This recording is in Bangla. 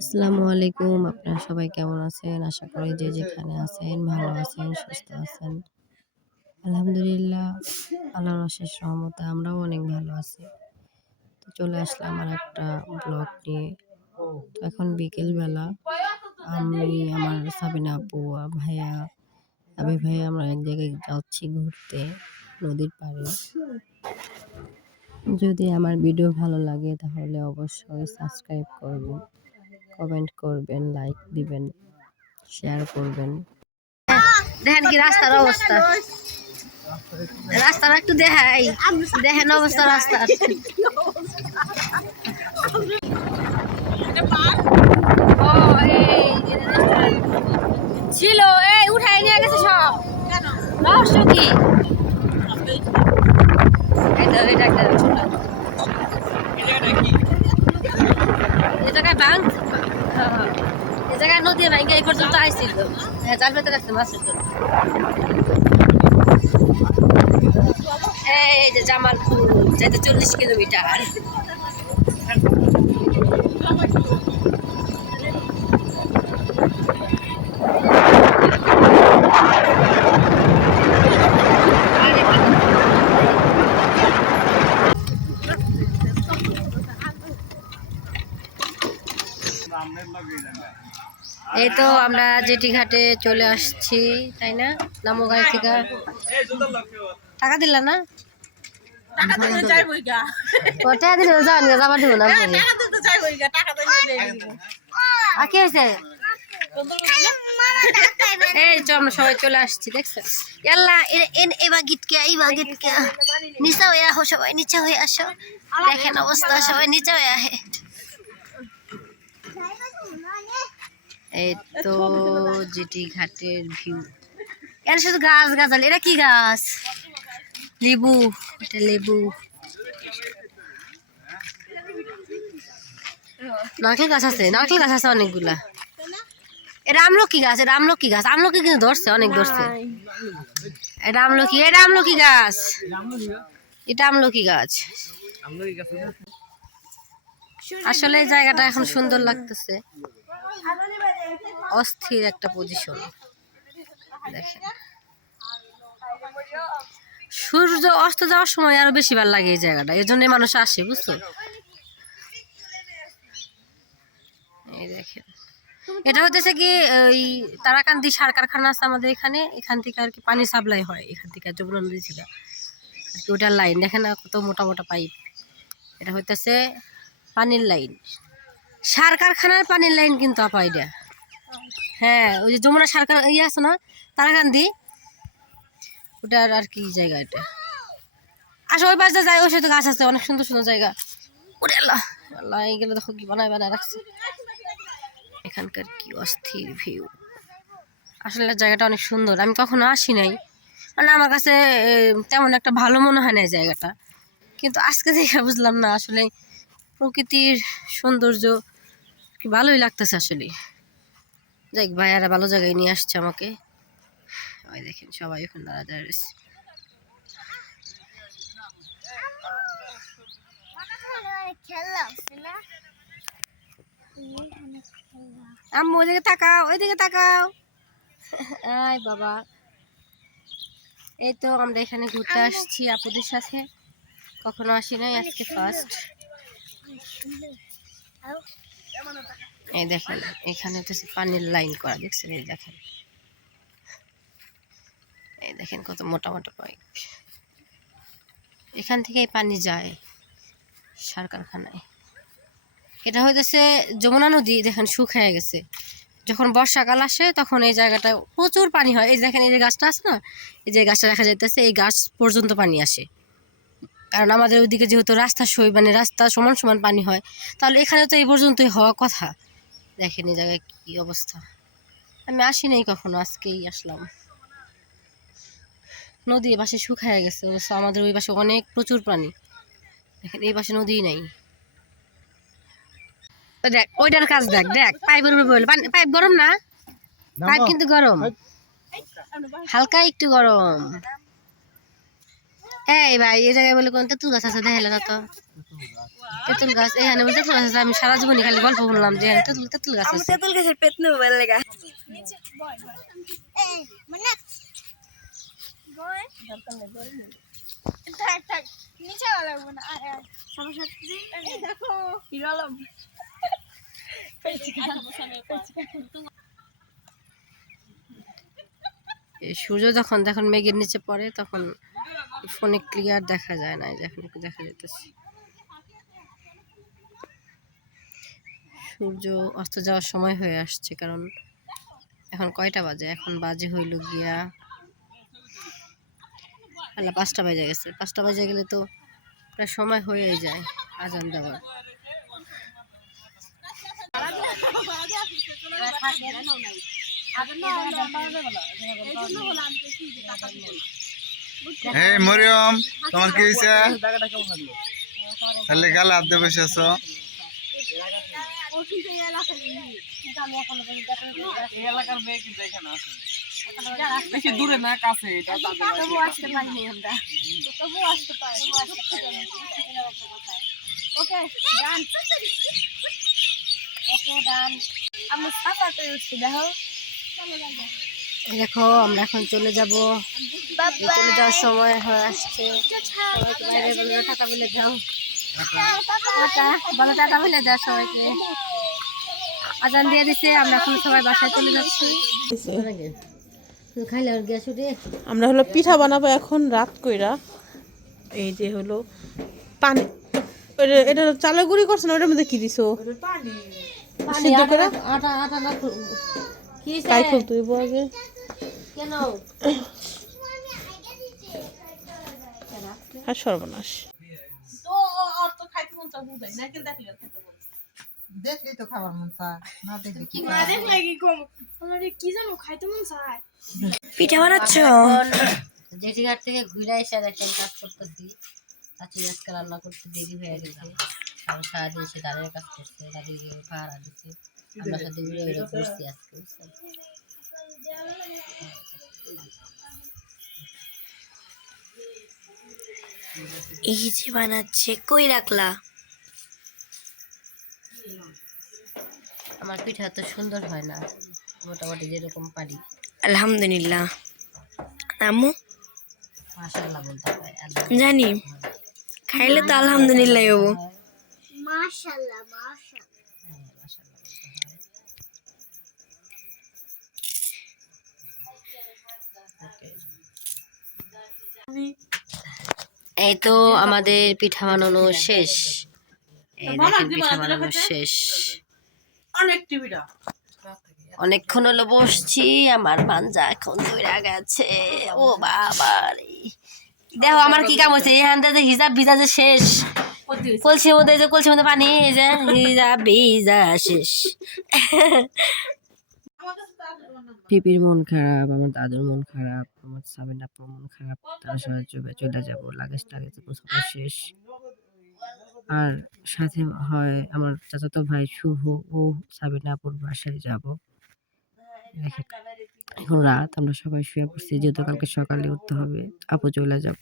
আসসালামু আলাইকুম। আপনারা সবাই কেমন আছেন? আশা করি যে যেখানে আছেন ভালো আছেন, সুস্থ আছেন। আলহামদুলিল্লাহ, আল্লাহর অশেষ রহমতে আমরাও অনেক ভালো আছি। তো চলে আসলাম আর একটা ব্লগ নিয়ে। তো এখন বিকেলবেলা আমি, আমার সাবিনা আপু, ভাইয়া, আবি ভাইয়া, আমরা এক জায়গায় যাচ্ছি ঘুরতে নদীর পাড়ে। যদি আমার ভিডিও ভালো লাগে তাহলে অবশ্যই সাবস্ক্রাইব করবেন। কমেন্ট করবেন লাইক দিবেন শেয়ার করবেন। দেখেন কি রাস্তার অবস্থা। রাস্তার একটু দেখাই। দেখেন অবস্থা রাস্তার। ছিল, এই উঠাই নিয়ে গেছে সব। রহস্য কি এই তো, এটা একটা ছোট এই জায়গায় ব্যাংক এই জায়গায় এই পর্যন্ত আইছিল। হ্যাঁ জাল পেতে রাখছে মাছের জন্য এই যে জামালপুর যাইতে চল্লিশ কিলোমিটার এই তো আমরা জেটি ঘাটে চলে আসছি তাই না? নামো গাড়ি থেকে। টাকা দিলা না? ও টাকা দিলে যান যাবার দিব না আর কি হয়েছে? এই আমরা সবাই চলে আসছি ইয়াল্লা এ- এবার এইবার নিচে হয়ে আহো সবাই নিচে হয়ে আসো। দেখেন অবস্থা সবাই নিচে হয়ে আহে এই তো জিটি ঘাটের ভিউ। এর শুধু গাছ গাছালি। এটা কি গাছ? লেবু এটা লেবু। নারকেল গাছ আছে নারকেল গাছ আছে অনেকগুলা। এটা আমলকি গাছ এটা আমলকি গাছ। আমলকি কিন্তু ধরছে অনেক ধরছে। এটা আমলকি এটা আমলকি গাছ। এটা আমলকি গাছ। আসলে এই জায়গাটা এখন সুন্দর লাগতেছে। অস্থির একটা পজিশন দেখেন। সূর্য অস্ত যাওয়ার সময় আরও বেশি ভালো লাগে এই জায়গাটা। এই জন্য মানুষ আসে, বুঝছ? এই দেখেন। এটা হতেছে কি, ওই তারাকান্দি সার কারখানা আছে আমাদের এখানে। এখান থেকে আর কি পানি সাপ্লাই হয়, এখান থেকে যমুনা নদী থেকে আর কি ওটার লাইন দেখেন না কত মোটা মোটা পাইপ। এটা হইতেছে পানির লাইন সার কারখানার পানির লাইন কিন্তু আপা এটা। হ্যাঁ ওই যে যমুনা সার কার- ইয়ে আছে না, তারাকান্দি? ওটার আর কি জায়গা এটা? আসো, ওই পাশে যাই, ওই সাথে গাছ আছে, অনেক সুন্দর সুন্দর জায়গা। ওরে আল্লাহ আল্লাহ এইগুলো দেখো কি বানায় বানায় রাখছে। এখানকার কি অস্থির ভিউ আসলে জায়গাটা অনেক সুন্দর, আমি কখনো আসি নাই। মানে আমার কাছে তেমন একটা ভালো মনে হয় না জায়গাটা। কিন্তু আজকে দেখে বুঝলাম না, আসলে প্রকৃতির সৌন্দর্য ভালোই লাগতেছে আসলে। যাই ভাইয়ারা ভালো জায়গায় নিয়ে আসছে আমাকে। ওই দেখেন, সবাই ওখানে দাঁড়া দাঁড়া রয়েছে। আম্মু, ওইদিকে তাকাও ওইদিকে তাকাও। আয় বাবা। এই তো আমরা এখানে ঘুরতে আসছি আপুদের সাথে। কখনো আসি নাই, আজকে ফার্স্ট এই দেখেন, এখানে তো পানির লাইন করা, দেখছেন? এই দেখেন। এই দেখেন কত মোটা মোটা পাইপ। এখান থেকেই পানি যায় সার কারখানায় এটা হইতেছে যমুনা নদী, দেখেন শুকিয়ে গেছে। যখন বর্ষাকাল আসে, তখন এই জায়গাটা প্রচুর পানি হয়। এই দেখেন, এই যে গাছটা আছে না? এই যে গাছটা দেখা যাইতেছে, এই গাছ পর্যন্ত পানি আসে। কারণ আমাদের ওইদিকে যেহেতু রাস্তা সই মানে রাস্তা সমান সমান পানি হয় তাহলে এখানে তো এই পর্যন্তই হওয়া কথা। দেখেন এই জায়গায় কি অবস্থা। আমি আসি নাই কখনো আজকেই আসলাম। নদী এ পাশে শুকায় গেছে অবশ্য আমাদের ওই পাশে অনেক প্রচুর পানি। দেখেন এই পাশে নদী নাই। দেখ ওইটার কাজ দেখ দেখ পাইপের উপরে বলে। পাইপ গরম না? পাইপ কিন্তু গরম। হালকা একটু গরম। এই ভাই এই জায়গায় বলে কোন তেঁতুল গাছ আছে দেখলে না তো তেঁতুল গাছ এখানে বলতে তেঁতুল গাছ আছে। আমি সারা জীবনই খালি গল্প বললাম যে এখানে তেঁতুল তেঁতুল গাছ আছে তেঁতুল গাছের পেট নেব ভালো লাগা সূর্য যখন যখন মেঘের নিচে পড়ে তখন ফোনে ক্লিয়ার দেখা যায় না যে এখন দেখা যেতেছে সূর্য অস্ত যাওয়ার সময় হয়ে আসছে, কারণ এখন কয়টা বাজে? এখন বাজে হইল গিয়া আল্লাহ পাঁচটা বাজে গেছে। পাঁচটা বাজে গেলে তো প্রায় সময় হয়েই যায় আজান দেওয়ার। এই মরিয়ম তোমার কি হয়েছে তাহলে গালে হাত দিয়ে বসে আছো? বেশি দূরে না কাছে এটা আসতে পারিনি আমরা। তবু আসতে পারি ওকে ডান ওকে ডান দেখো। দেখো আমরা এখন চলে যাব। চলে যাওয়ার সময় হয়ে আসছে। সবাইকে বাইরে বলে যাও টাটা বলো টাটা বলে দাও সবাইকে। আজান দিয়ে দিছে আমরা এখন সবাই বাসায় চলে যাচ্ছি। আমরা হলো পিঠা বানাবো এখন রাত কইরা। এই যে হলো পানি এটা চালের গুঁড়ি করছ না ওটার মধ্যে কি দিছো? সিদ্ধ করে? আটা আটা না কি তাই আগে? কেন? আর সর্বনাশ। দেখলেই তো খাবার মন চায় না দেখলে কি না দেখলে কি কম? আমারে কি জানো খাইতে মন চায়। পিঠা বানাচ্ছ? ঘাট থেকে ঘুরে এসে দেখেন কাজ করতেছি। চাচি আজকে রান্না করতে দেরি হয়ে গেছে। আর সারাদিন সে দাঁড়িয়ে কাজ করছে দাঁড়িয়ে পাহারা দিচ্ছে। আমরা সাথে ঘুরে ঘুরে ঘুরছি আজকে এই যে বানাচ্ছে কই রাখলা আমার পিঠা তো সুন্দর হয় না। মোটামুটি যেরকম পারি। আলহামদুলিল্লাহ। আম্মু? মাসাল্লাহ বলতে হয় জানি। খাইলে তো আলহামদুলিল্লাহ হব। হ্যাঁ, মাশাআল্লাহ। এই তো আমাদের পিঠা বানানো শেষ। এই দেখেন পিঠা বানানো শেষ। অনেকক্ষণ হলো বসছি আমার মাঞ্জা এখন ধরে গেছে। ও বাবা দেখো আমার কি কাম হচ্ছে এখান থেকে হিসাব ভিজা যে শেষ। কলসির মধ্যে এই যে কলসির মধ্যে পানি এই যে হিসাব ভিজা শেষ। পিপির মন খারাপ, আমার দাদুর মন খারাপ, আমার সাবিন আপুর মন খারাপ, তার সাথে চলে যাব লাগেজ টাগেজ গোছানো শেষ। আর সাথে হয় আমার চাচাতো ভাই শুভ, ও সাবিনা আপুর বাসায় যাব। এখন রাত, আমরা সবাই শুয়ে পড়ছি, যেহেতু কালকে সকালে উঠতে হবে, আপু চলে যাব।